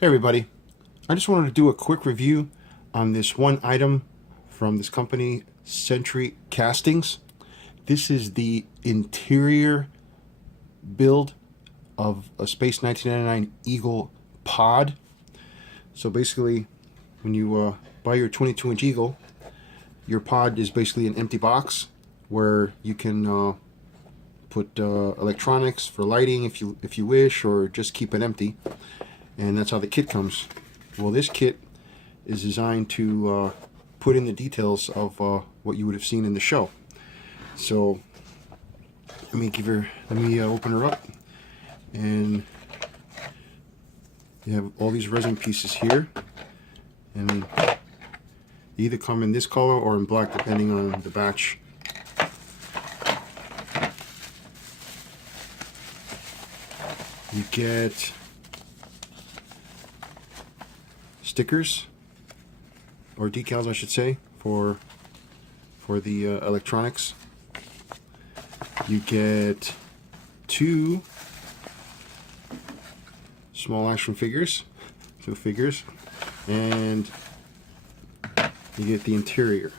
Hey everybody, I just wanted to do a quick review on this one item from this company, Century Castings. This is the interior build of a Space 1999 Eagle pod. So basically, when you buy your 22-inch Eagle, your pod is basically an empty box where you can put electronics for lighting if you wish, or just keep it empty. And that's how the kit comes. Well, this kit is designed to put in the details of what you would have seen in the show. So let me open her up, and you have all these resin pieces here, and they either come in this color or in black depending on the batch. You get stickers, or decals I should say, for the electronics. You get 2 small action figures, 2 figures, and you get the interior.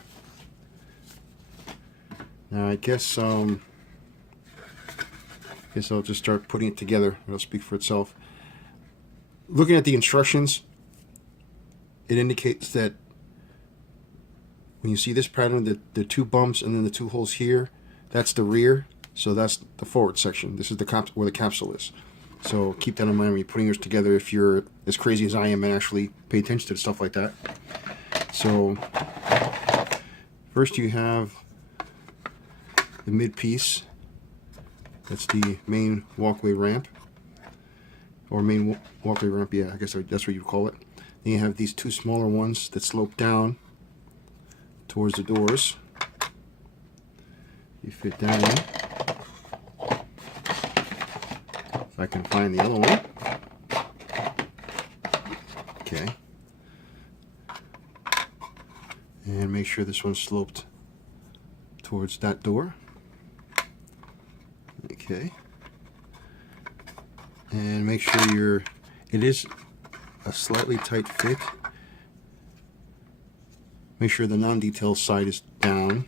Now I guess I'll just start putting it together. It'll speak for itself. Looking at the instructions, it indicates that when you see this pattern, the 2 bumps and then the 2 holes here, that's the rear. So that's the forward section. This is where the capsule is. So keep that in mind when you're putting yours together, if you're as crazy as I am and actually pay attention to stuff like that. So first you have the mid piece. That's the main walkway ramp, or main walkway ramp, yeah, I guess that's what you call it. Then you have these 2 smaller ones that slope down towards the doors. You fit that in. If I can find the other one. Okay. And make sure this one's sloped towards that door. Okay. And make sure it is a slightly tight fit. Make sure the non-detail side is down,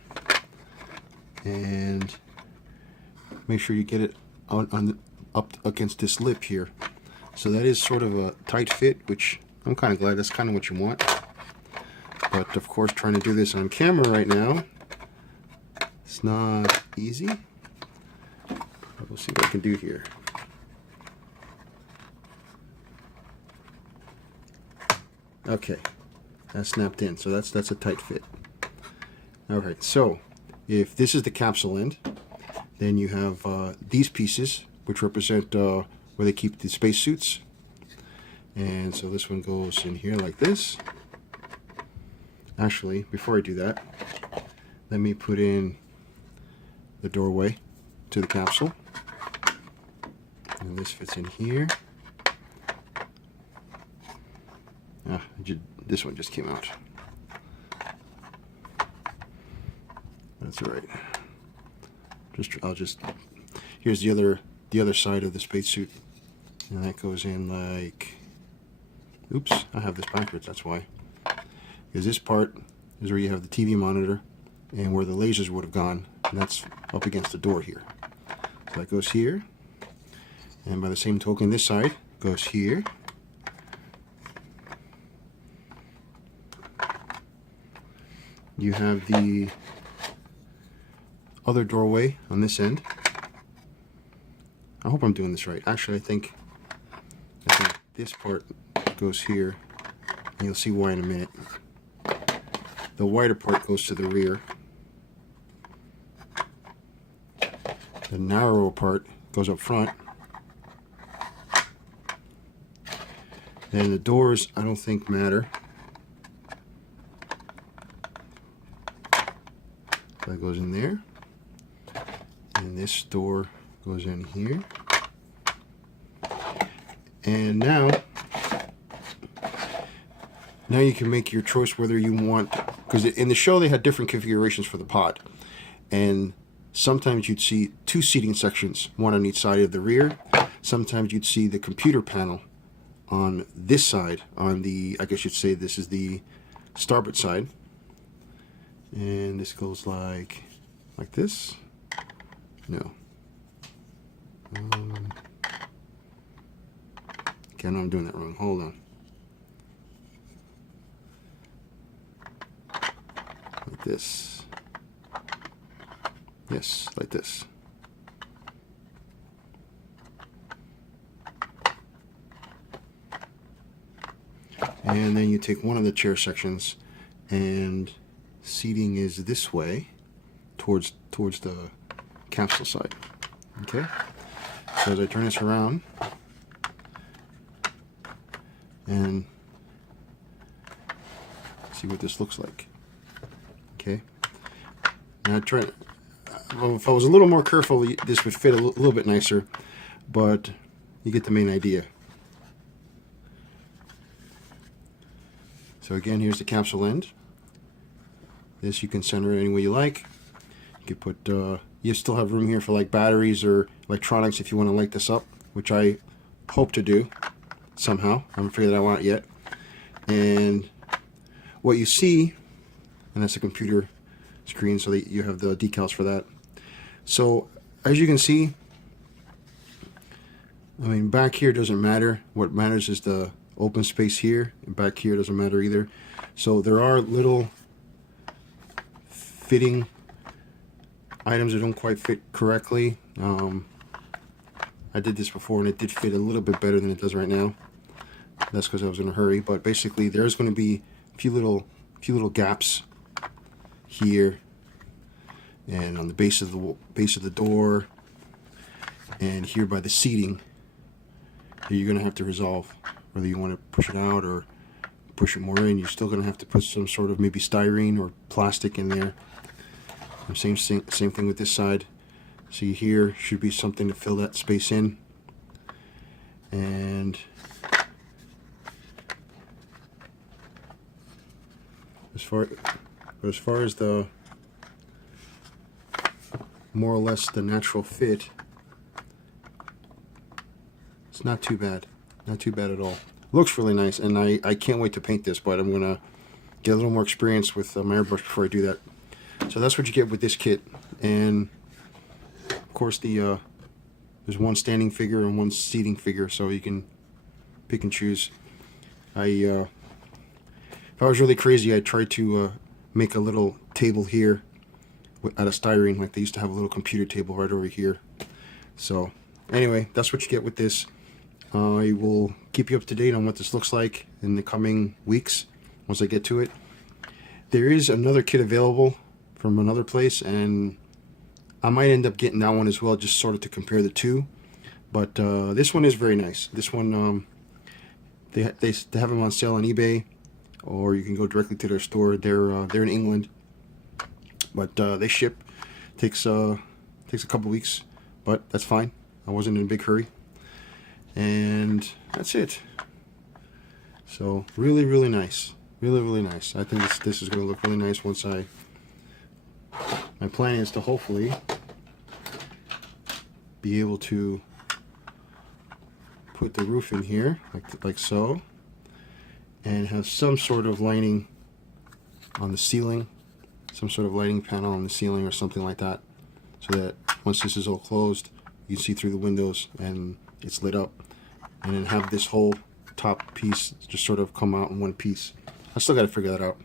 and make sure you get it up against this lip here. So that is sort of a tight fit, which I'm kind of glad. That's kind of what you want. But of course, trying to do this on camera right now, it's not easy. We'll see what I can do here. Okay, that's snapped in, so that's a tight fit. Alright, so if this is the capsule end, then you have these pieces, which represent where they keep the spacesuits. And so this one goes in here like this. Actually, before I do that, let me put in the doorway to the capsule. And this fits in here. This one just came out. That's all right. Here's the other side of the spacesuit, and that goes in like. Oops, I have this backwards. That's why. Because this part is where you have the TV monitor, and where the lasers would have gone, and that's up against the door here. So that goes here, and by the same token, this side goes here. You have the other doorway on this end. I hope I'm doing this right. Actually, I think this part goes here, and you'll see why in a minute. The wider part goes to the rear. The narrower part goes up front. Then the doors, I don't think matter. That goes in there, and this door goes in here. And now you can make your choice whether you want, because in the show they had different configurations for the pod, and sometimes you'd see 2 seating sections, one on each side of the rear. Sometimes you'd see the computer panel on this side, on the, I guess you'd say this is the starboard side. And this goes like this. No. Okay, I know I'm doing that wrong. Hold on. Like this. Yes, like this. And then you take one of the chair sections, and seating is this way towards the capsule side. Okay, so as I turn this around and see what this looks like. Okay, now if I was a little more careful, this would fit a little bit nicer, but you get the main idea. So again, here's the capsule end. This you can center it any way you like. You could put, you still have room here for like batteries or electronics if you want to light this up, which I hope to do somehow. I haven't figured that out yet. And what you see, and that's a computer screen, so that you have the decals for that. So as you can see, I mean, back here doesn't matter. What matters is the open space here, and back here doesn't matter either. So there are little fitting items that don't quite fit correctly. I did this before and it did fit a little bit better than it does right now. That's because I was in a hurry, but basically there's going to be a few little gaps here and on the base of the door and here by the seating that you're going to have to resolve. Whether you want to push it out or push it more in, you're still going to have to put some sort of maybe styrene or plastic in there. Same thing with this side. See, here should be something to fill that space in. And as far as the more or less the natural fit, it's not too bad. Not too bad at all. Looks really nice, and I can't wait to paint this, but I'm going to get a little more experience with my airbrush before I do that. So that's what you get with this kit. And of course there's one standing figure and one seating figure, so you can pick and choose. If I was really crazy, I'd try to make a little table here out of styrene, like they used to have a little computer table right over here. So anyway, that's what you get with this. I will keep you up to date on what this looks like in the coming weeks once I get to it. There is another kit available from another place, and I might end up getting that one as well, just sort of to compare the two. But this one is very nice. This one, they have them on sale on eBay, or you can go directly to their store. They're in England, but they ship. Takes a couple weeks, but that's fine. I wasn't in a big hurry. And that's it. So really, really nice. Really, really nice. I think this is going to look really nice once my plan is to hopefully be able to put the roof in here like so, and have some sort of lighting on the ceiling, some sort of lighting panel on the ceiling or something like that, so that once this is all closed, you can see through the windows and it's lit up. And then have this whole top piece just sort of come out in one piece. I still got to figure that out.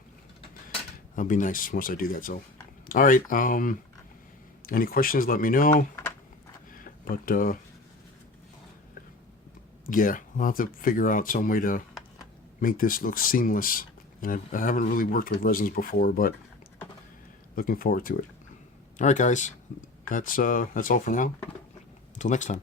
That'll be nice once I do that. So, all right. Any questions? Let me know. But yeah, I'll have to figure out some way to make this look seamless. And I haven't really worked with resins before, but looking forward to it. All right, guys. That's all for now. Until next time.